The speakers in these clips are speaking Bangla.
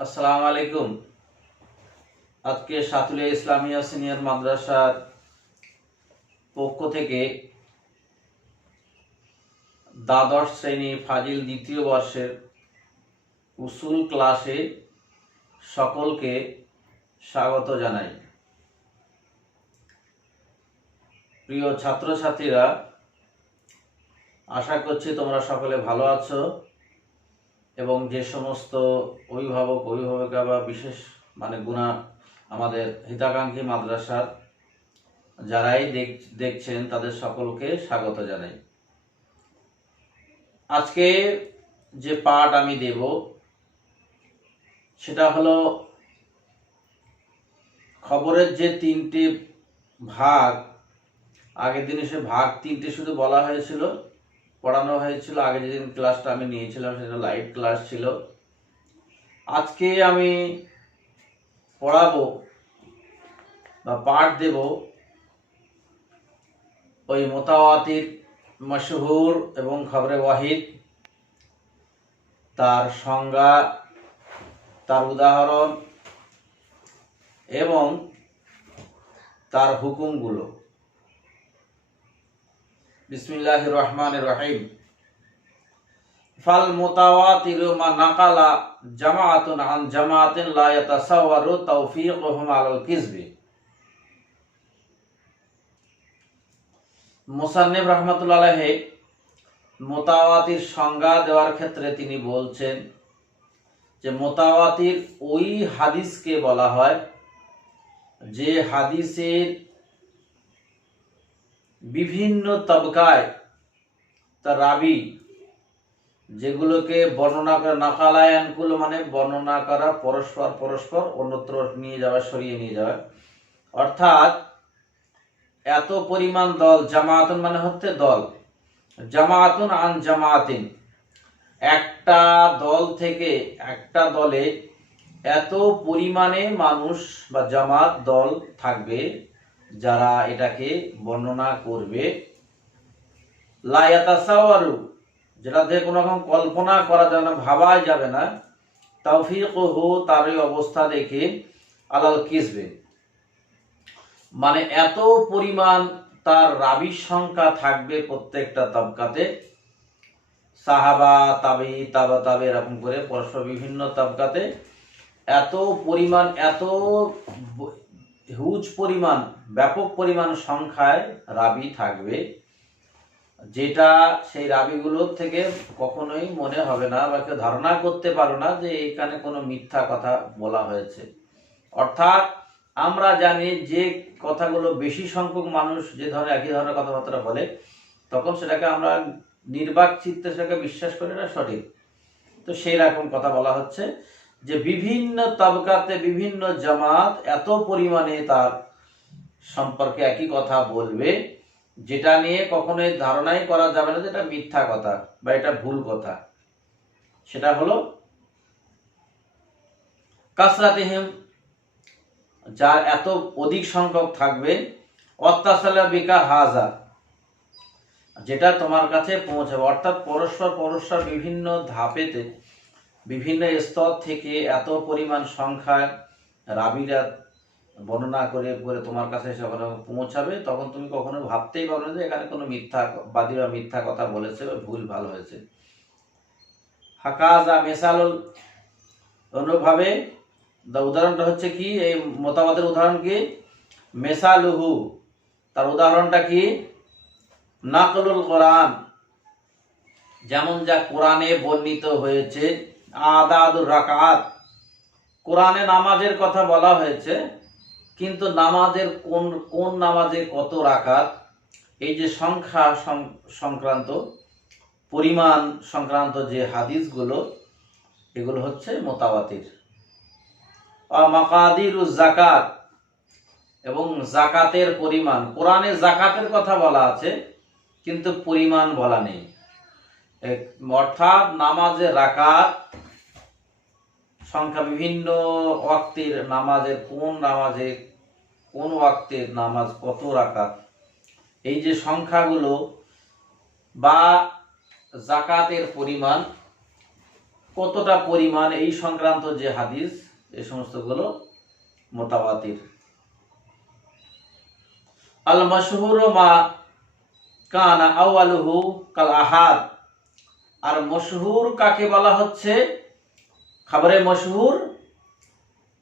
আসসালামু আলাইকুম। আজকে সাতুলিয়া ইসলামিয়া সিনিয়র মাদ্রাসার পক্ষ থেকে দ্বাদশ শ্রেণী ফাজিল দ্বিতীয় বর্ষের উসুল ক্লাসে সকলকে স্বাগত জানাই। প্রিয় ছাত্রছাত্রীরা, আশা করছি তোমরা সকলে ভালো আছো এবং যে সমস্ত অভিভাবিকা বা বিশেষ গুণা আমাদের হিতাকাঙ্ক্ষী মাদ্রাসার যারাই দেখছেন তাদের সকলকে স্বাগত জানাই। আজকে যে পাঠ আমি দেব সেটা হলো খবরের যে তিনটি ভাগ, আগের দিনে সে ভাগ তিনটে শুধু বলা হয়েছিল, পড়ানো হয়েছিল। আগে যেদিন ক্লাসটা আমি নিয়েছিলাম সেটা লাইভ ক্লাস ছিল। আজকে আমি পড়াবো বা পাঠ দেব ওই মুতাওয়াতির মশহুর এবং খবরে ওয়াহিদ, তার সংজ্ঞা, তার উদাহরণ এবং তার হুকুমগুলো। বিসমিল্লাহির রহমানির রহিম। ফাল মুতাওয়াতিরু মা নাকালা জামাআতুন আন জামাআতিন লা ইয়াতাসাওয়ারু তাওফীকুহুম আলাল কিযবি। মুসান্নিফ রাহমাতুল্লাহ আলাইহি মুতাওয়াতির সংজ্ঞা দেওয়ার ক্ষেত্রে তিনি বলছেন যে মুতাওয়াতির ওই হাদিসকে বলা হয় যে হাদিসের বিভিন্ন তবকায় তার রাবি, যেগুলোকে বর্ণনা করা, নাকালায়ানগুলো মানে বর্ণনা করা, পরস্পর অন্যত্র নিয়ে যাওয়া, সরিয়ে নিয়ে যাওয়া, অর্থাৎ এত পরিমাণ দল, জামাআতুন মানে হচ্ছে দল, জামাআতুন আন জামাআতিন, একটা দল থেকে একটা দলে এত পরিমাণে মানুষ বা জামাত দল থাকবে যারা এটাকে বর্ণনা করবে। লা ইয়াতাসাওয়ারু, যেটা দিয়ে কোনো রকম কল্পনা করা যাবে না, ভাবাই যাবে না, তাওফীকুহু, তার এই অবস্থা দেখে, আলাল কিযবি মানে এত পরিমাণ তার রাবির সংখ্যা থাকবে প্রত্যেকটা তবকাতে, সাহাবা, তাবি, তাবা তাবে, এরকম করে পরস্পর বিভিন্ন তবকাতে এত পরিমাণ, এত হিউজ পরিমাণ, ব্যাপক পরিমাণ সংখ্যায় রাবি থাকবে, যেটা সেই রাবিগুলোর থেকে কখনোই মনে হবে না বা কেউ ধারণা করতে পারো না যে এখানে কোনো মিথ্যা কথা বলা হয়েছে। অর্থাৎ আমরা জানি যে কথাগুলো বেশি সংখ্যক মানুষ যে ধরনের একই ধরনের কথাবার্তা বলে, তখন সেটাকে আমরা নির্বাক চিত্তে সেটাকে বিশ্বাস করি না, সঠিক। তো সেই রকম কথা বলা হচ্ছে যে বিভিন্ন তবকাতে বিভিন্ন জামাত এত পরিমাণে তার সম্পর্কে একই কথা বলবে, যেটা নিয়ে কখনোই ধারণাই করা যাবে না যে এটা মিথ্যা কথা বা এটা ভুল কথা। সেটা হলো কাসরাতিহিম, যার এত অধিক সংখ্যক থাকবে, অত্তাসালা বিকা হাজা, যেটা তোমার কাছে পৌঁছাবে, অর্থাৎ পরস্পর বিভিন্ন ধাপেতে, বিভিন্ন স্তর থেকে এত পরিমাণ সংখ্যায় রাবিরা বর্ণনা করে করে তোমার কাছে যখন পৌঁছাবে, তখন তুমি কখনো ভাবতেই পারবে না যে এখানে কোনো মিথ্যাবাদী বা মিথ্যা কথা বলেছে বা ভুল ভাল হয়েছে। হাকাজা মেসালুল, অন্যভাবে উদাহরণটা হচ্ছে কি, এই মোতাবাদের উদাহরণ কি, মেসালুহু, তার উদাহরণটা কি, নাকলুল কোরআন, যেমন যা কোরআনে বর্ণিত হয়েছে, আদাদুর রাকাত, কোরআনে নামাজের কথা বলা হয়েছে, কিন্তু নামাজের কোন নামাজে কত রাকাত, এই যে সংখ্যা সংক্রান্ত, পরিমাণ সংক্রান্ত যে হাদিসগুলো, এগুলো হচ্ছে মুতাওয়াতির। মাকাদিরুজ জাকাত, এবং জাকাতের পরিমাণ, কোরআনে জাকাতের কথা বলা আছে কিন্তু পরিমাণ বলা নেই, অর্থাৎ নামাজের রাকাত সংখ্যা, বিভিন্ন ওয়াক্তের নামাজের কোন ওয়াক্তের নামাজ কত রাকাত, এই যে সংখ্যাগুলো বা জাকাতের পরিমাণ, কতটা পরিমাণ এই সংক্রান্ত যে হাদিস এই সমস্তগুলো মুতাওয়াতির। আল মাশহুর মা কানা আউয়ালুহু কাল আহাদ। আর মশহুর কাকে বলা হচ্ছে? খবরে মশহুর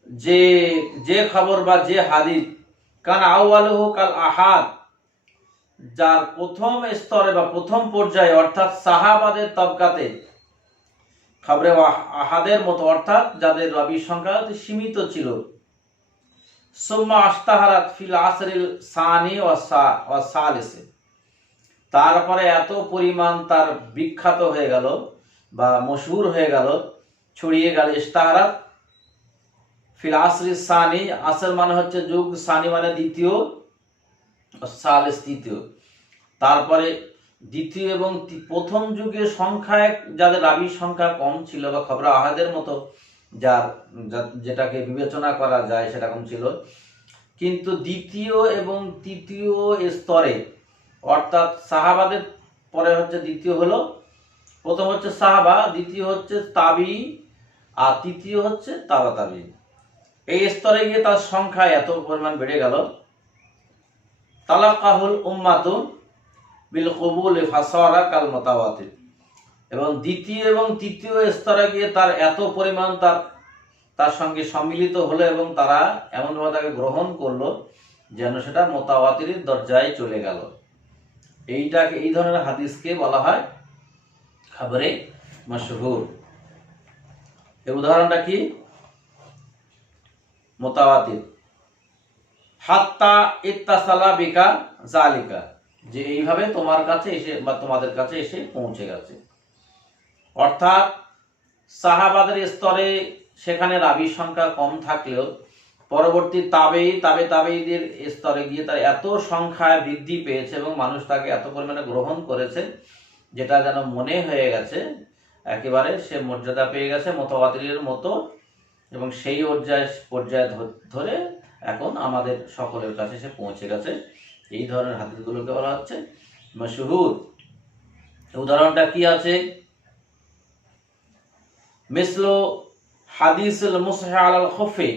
যে যে খবর বা যে হাদিস কানা আউয়ালুহু কাল আহাদ, যার প্রথম স্তরে বা প্রথম পর্যায়ে অর্থাৎ সাহাবাদের তবকাতে খবরে আহাদের মতো, অর্থাৎ যাদের রাবীর সংখ্যা সীমিত ছিল। সুম্মা আশতাহারাত ফিল আসরিল সানি ওয়া সালিসে, তারপরে এত পরিমাণ তার বিখ্যাত হয়ে গেল বা মশহুর হয়ে গেল, ছড়িয়ে গেল। ইশতাহারাত ফিল আসরিল সানি, আসর মানে হচ্ছে যুগ, সানি মানে দ্বিতীয়, সালিস তৃতীয়। তারপরে দ্বিতীয় এবং প্রথম যুগের সংখ্যায় যাদের রাবীর সংখ্যা কম ছিল বা খবর আহাদের মতো যার যেটাকে বিবেচনা করা যায় সেরকম ছিল, কিন্তু দ্বিতীয় এবং তৃতীয় স্তরে অর্থাৎ সাহাবাদের পরে হচ্ছে দ্বিতীয় হলো, প্রথম হচ্ছে সাহাবা, দ্বিতীয় হচ্ছে তাবি, আর তৃতীয় হচ্ছে তাবা তাবি। এই স্তরে গিয়ে তার সংখ্যা এত পরিমাণ বেড়ে গেল। তালাকাহুল উম্মাতু বিল কবুল ফাসারা কাল মুতাওয়াতির। এবং দ্বিতীয় এবং তৃতীয় স্তরে গিয়ে তার এত পরিমাণ তার সঙ্গে সম্মিলিত হলো এবং তারা এমনভাবে তাকে গ্রহণ করলো যেন সেটা মুতাওয়াতির দরজায় চলে গেল। এই ধরনের হাদিসকে বলা হয় খবরে মশহুর। এর উদাহরণটা কি? মুতাওয়াতির। হাত্তা ইত্তাসালা বিকা জালিকা, যে এইভাবে তোমার কাছে এসে বা তোমাদের কাছে এসে পৌঁছে গেছে। অর্থাৎ সাহাবাদের স্তরে সেখানে রাবীর সংখ্যা কম থাকলেও পরবর্তী তাবেঈদের স্তরে গিয়ে তার এত সংখ্যায় বৃদ্ধি পেয়েছে এবং মানুষ তাকে এত পরিমাণে গ্রহণ করেছে যেটা যেন মনে হয়ে গেছে একেবারে সে মর্যাদা পেয়ে গেছে মুতাওয়াতিরের মতো, এবং সেই পর্যায়ে ধরে এখন আমাদের সকলের কাছে সে পৌঁছে গেছে। এই ধরনের হাদিসগুলোকে বলা হচ্ছে মশহুর। উদাহরণটা কি আছে? মিসলু হাদিসুল মুসহ আলাল খুফি,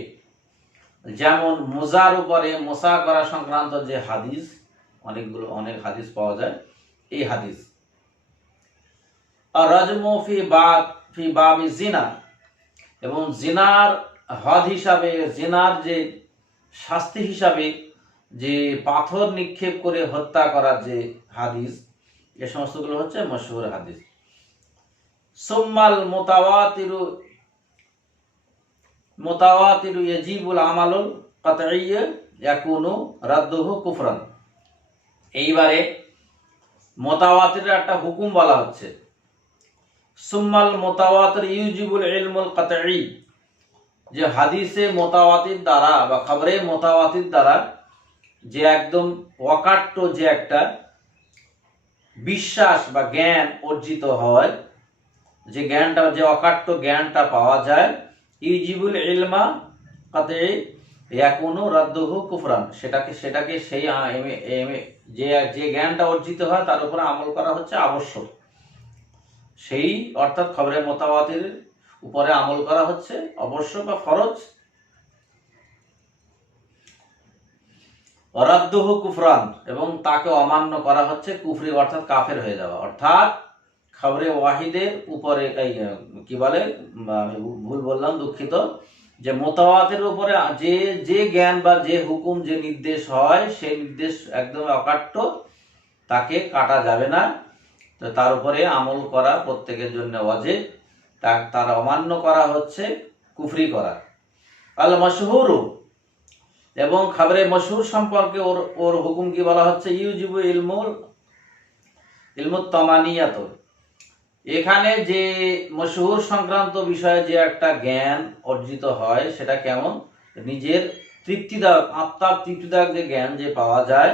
যেমন মোজার উপরে মোসা করা সংক্রান্ত যে হাদিস, অনেক হাদিস পাওয়া যায়। এই হাদিস আর রাজমু ফি বাবি জিনা, এবং জিনার হদ হিসাবে, জিনার যে শাস্তি হিসাবে যে পাথর নিক্ষেপ করে হত্যা করার যে হাদিস, এ সমস্তগুলো হচ্ছে মশহুর হাদিস। সুম্মাল মুতাওয়াতিরু ইয়াজিবুল আমালুল কাতঈয়্য ইয়াকুনু রাদ্দুহু কুফরান। এইবারে মুতাওয়াতিরের একটা হুকুম বলা হচ্ছে। সুম্মাল মুতাওয়াতির ইউজিবুল ইলমুল কাতঈ, যে হাদিসে মুতাওয়াতির দ্বারা বা খবরে মুতাওয়াতির দ্বারা যে একদম অকাট্য যে একটা বিশ্বাস বা জ্ঞান অর্জিত হয়, যে জ্ঞানটা, যে অকাট্য জ্ঞানটা পাওয়া যায়, ইউজিবুল ইলমা কাতঈ ইয়াকুনু রাদ্দুহু কুফরান, সেটাকে সেই যে জ্ঞানটা অর্জিত হয় তার উপরে আমল করা হচ্ছে আবশ্যক। সেই অর্থাৎ খবরে মুতাওয়াতির উপরে আমল করা হচ্ছে অবশ্যক বা ফরজ। রাদ্দুহু কুফরান, এবং তাকে অমান্য করা হচ্ছে কুফরি, অর্থাৎ কাফের হয়ে যাওয়া। অর্থাৎ খবরে ওয়াহিদের উপরে কি বলে, আমি ভুল বললাম, দুঃখিত, যে মুতাওয়াতির উপরে যে জ্ঞান বা যে হুকুম, যে নির্দেশ হয়, সেই নির্দেশ একদম অকাট্য, তাকে কাটা যাবে না। তো তার উপরে আমল করা প্রত্যেকের জন্য ওয়াজিব। তার অমান্য করা হচ্ছে কুফরি করা। আল মাশহুর, এবং খবরে মশহুর সম্পর্কে ওর হুকুম কি বলা হচ্ছে? ইউজিবু ইলমুত তামানিয়াত, এখানে যে মশহুর সংক্রান্ত বিষয়ে যে একটা জ্ঞান অর্জিত হয় সেটা কেমন? নিজের তৃপ্তিদায়ক, আত্মার তৃপ্তিদায়ক যে জ্ঞান যে পাওয়া যায়,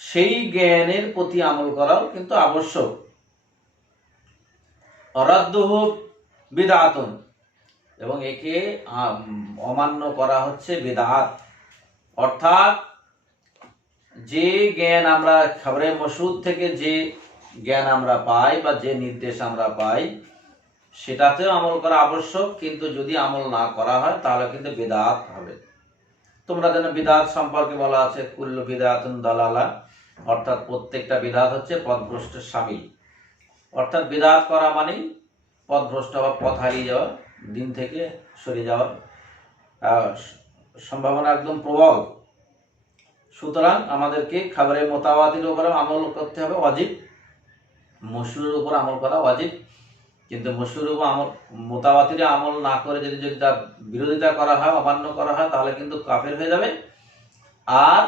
সেই জ্ঞানের প্রতি আমল করাও কিন্তু আবশ্যক। অরাদ্দুহু বিদআতুন, এবং একে অমান্য করা হচ্ছে বিদআত। অর্থাৎ যে জ্ঞান আমরা খবরে মশহুর থেকে যে জ্ঞান আমরা পাই বা যে নির্দেশ আমরা পাই, সেটাতেও আমল করা আবশ্যক, কিন্তু যদি আমল না করা হয় তাহলে কিন্তু বিদআত হবে। তোমরা জানো বিদআত সম্পর্কে বলা আছে কুল্লু বিদআতুন দালালা, অর্থাৎ প্রত্যেকটা বিদআত হচ্ছে পথভ্রষ্টের শামিল। অর্থাৎ বিদআত করা মানে পথভ্রষ্ট বা পথ হারিয়ে যাওয়া, দিন থেকে সরে যাওয়ার সম্ভাবনা একদম প্রবল। সুতরাং আমাদেরকে খাবারের মোতাবাতির উপরে আমল করতে হবে ওয়াজিব, মশহুরের উপর আমল করা ওয়াজিব। কিন্তু মশহুরের উপর আমল মোতাবাতিরে আমল না করে যদি তার বিরোধিতা করা হয়, অমান্য করা হয়, তাহলে কিন্তু কাফের হয়ে যাবে। আর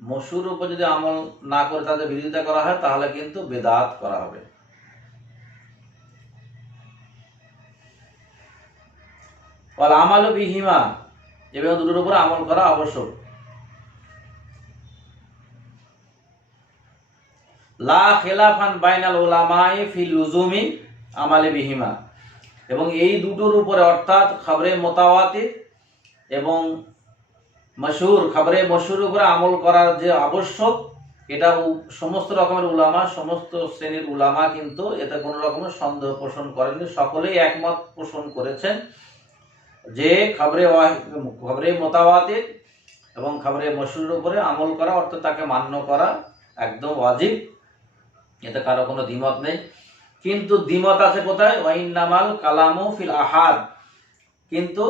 মশহুরের উপর যদি আমল না করে তাদের বিরোধিতা করা হয় তাহলে কিন্তু বিদআত করা হবে। ওয়াল আমালু বিহিমা, এবং দুটোর উপর আমল করা আবশ্যক। লা খিলাফান বাইনাল উলামাই ফি লুজুমি আমালি বিহিমা, এবং এই দুটোর উপরে অর্থাৎ খবরে মোতাওয়াতির এবং মশহুর, খবরে মশহুর উপরে আমল করার যে আবশ্যক, এটা সমস্ত রকমের উলামা, সমস্ত শ্রেণীর উলামা কিন্তু এতে কোনো রকমের সন্দেহ পোষণ করেননি। সকলেই একমত পোষণ করেছেন যে খবরে মোতাওয়াতির এবং খবরে মশহুরের উপরে আমল করা অর্থাৎ তাকে মান্য করা একদম ওয়াজিব, এতে কারো কোনো দ্বিমত নেই। কিন্তু দ্বিমত আছে কোথায়? ওয়াইন্নামাল কালামু ফিল আহাদ, কিন্তু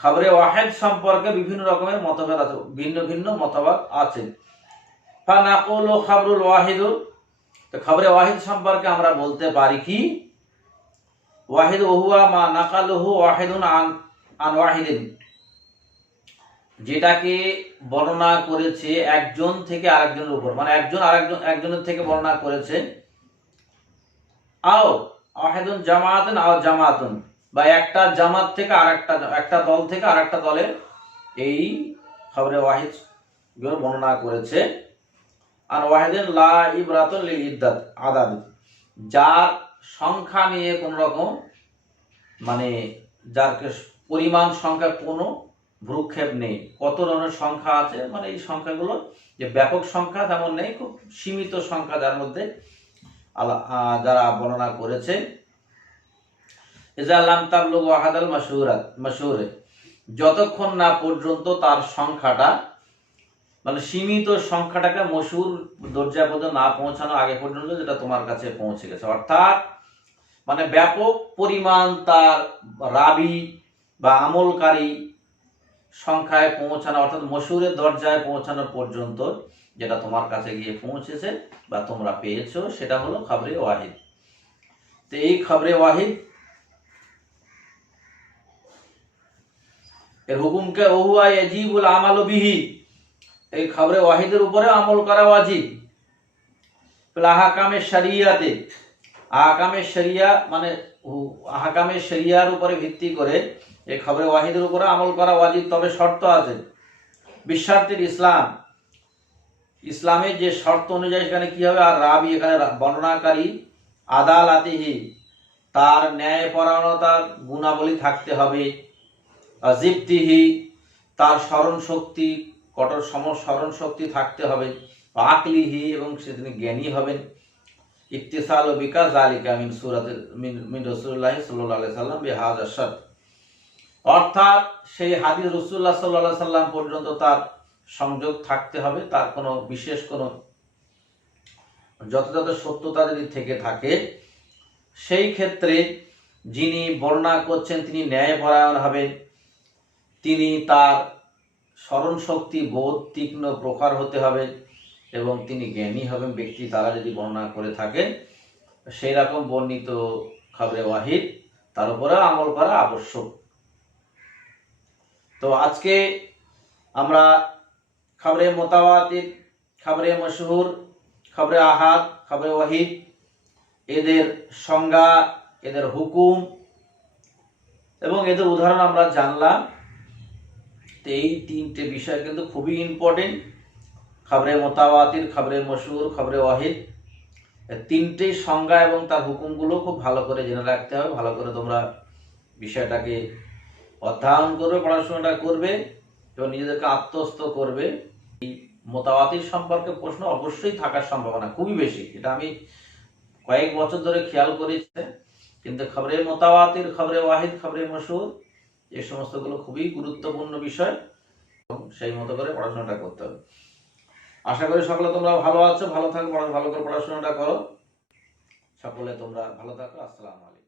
খবরে ওয়াহিদ সম্পর্কে বিভিন্ন রকমের মতভেদ আছে, ভিন্ন ভিন্ন মতবাদ আছে। ফানাকুলু খবরুল ওয়াহিদু, তো খবরে ওয়াহিদ সম্পর্কে আমরা বলতে পারি কি? ওয়াহিদ ওহুয়া মা নাকালুহু ওয়াহিদুন আন ওয়াহিদিন, যেটাকে বর্ণনা করেছে একজন থেকে আরেকজনের উপর, মানে একজনের থেকে বর্ণনা করেছে। আও ওয়াহিদুন জামাআতুন আও জামাআতুন, বা একটা জামাত থেকে একটা দল থেকে আরেকটা দলের এই খবরে ওয়াহিদ বর্ণনা করেছে। আর ওয়াহিদিন লা ইবরাতুন লিল ইদ্দাত আদাদ, যার সংখ্যা নিয়ে কোন রকম মানে যার পরিমাণ সংখ্যা কোনো ভ্রুক্ষেপ নেই। কত ধরনের সংখ্যা আছে, মানে এই সংখ্যাগুলো যে ব্যাপক সংখ্যা তেমন নেই, খুব সীমিত সংখ্যা যার মধ্যে যারা বর্ণনা করেছে। ইজা লাম তাবলুগু আহাদাল মাশহুরে, যতক্ষণ না পর্যন্ত তার সংখ্যাটা মানে সীমিত সংখ্যাটাকে মশহুর দরজা পর্যন্ত না পৌঁছানো আগে পর্যন্ত যেটা তোমার কাছে পৌঁছে গেছে, অর্থাৎ মানে ব্যাপক পরিমাণ তার রাবি বা আমলকারী সংখ্যায় পৌঁছানো, অর্থাৎ মশহুরের দরজায় পৌঁছানো পর্যন্ত যেটা তোমার কাছে গিয়ে পৌঁছেছে বা তোমরা পেয়েছো, সেটা হলো খবরে ওয়াহিদ। তো এই খবরে ওয়াহিদ এর হুকুমকে ওহুয়া ইয়াজিবুল আমালু বিহি, এই খবরে ওয়াহিদের উপরে আমল করা ওয়াজিব। আহকামে শরিয়াতে, আহকামে শরিয়া মানে আহকামে শরিয়ার উপরে ভিত্তি করে এই খবরে ওয়াহিদের উপরে আমল করা ওয়াজিব। তবে শর্ত আছে, বিশার্তিল ইসলাম, ইসলামের যে শর্ত অনুযায়ী সেখানে কি হবে? আর রাবি, এখানে বর্ণনাকারী আদালাতিহি, তার ন্যায়পরায়ণতার গুণাবলী থাকতে হবে। জিবতিহি, তার স্মরণ শক্তি, কঠোর স্মরণ শক্তি থাকতে হবে। আকলিহি, এবং সে তিনি জ্ঞানী হবেন। ইত্তিসাল ও বিকাশ জালিকা মিন সূরাতিল মিন রাসূলুল্লাহ সাল্লাল্লাহু আলাইহি সাল্লাম বিহাযা শারত, অর্থাৎ সেই হাদিস রাসূলুল্লাহ সাল্লাল্লাহু আলাইহি সাল্লাম পর্যন্ত তার সংযোগ থাকতে হবে, তার কোনো বিশেষ কোনো যথাযথ সত্যতা যদি থেকে থাকে, সেই ক্ষেত্রে যিনি বর্ণনা করছেন তিনি ন্যায়পরায়ণ হবেন, তিনি তার স্মরণ শক্তি বোধ তীক্ষ্ণ প্রখর হতে হবে, এবং তিনি জ্ঞানী হবেন ব্যক্তি তারা যদি বর্ণনা করে থাকেন। সেই রকম বর্ণিত খবরে ওয়াহিদ তার উপরে আমল করা আবশ্যক। তো আজকে আমরা খবরে মোতাওয়াতির, খবরে মশহুর, খবরে আহাদ, খবরে ওয়াহিদ, এদের সংজ্ঞা, এদের হুকুম এবং এদের উদাহরণ আমরা জানলাম। তো এই তিনটে বিষয় কিন্তু খুবই ইম্পর্টেন্ট, খবরে মোতাওয়াতির, খবরে মশহুর, খবরে ওয়াহিদ, তিনটেই সংজ্ঞা এবং তার হুকুমগুলো খুব ভালো করে জেনে রাখতে হবে। ভালো করে তোমরা বিষয়টাকে অধ্যয়ন করবে, পড়াশোনাটা করবে এবং নিজেদেরকে আত্মস্থ করবে। এই মোতাওয়াতির সম্পর্কে প্রশ্ন অবশ্যই থাকার সম্ভাবনা খুবই বেশি, এটা আমি কয়েক বছর ধরে খেয়াল করেছি। কিন্তু খবরে মোতাওয়াতির, খবরে ওয়াহিদ, খবরে মশহুর এই সমস্তগুলো খুবই গুরুত্বপূর্ণ বিষয় এবং সেই মতো করে পড়াশোনাটা করতে হবে। আশা করি সকলে তোমরা ভালো আছো, ভালো থাকো, ভালো করে পড়াশোনাটা করো। সকলে তোমরা ভালো থাকো। আসসালামু আলাইকুম।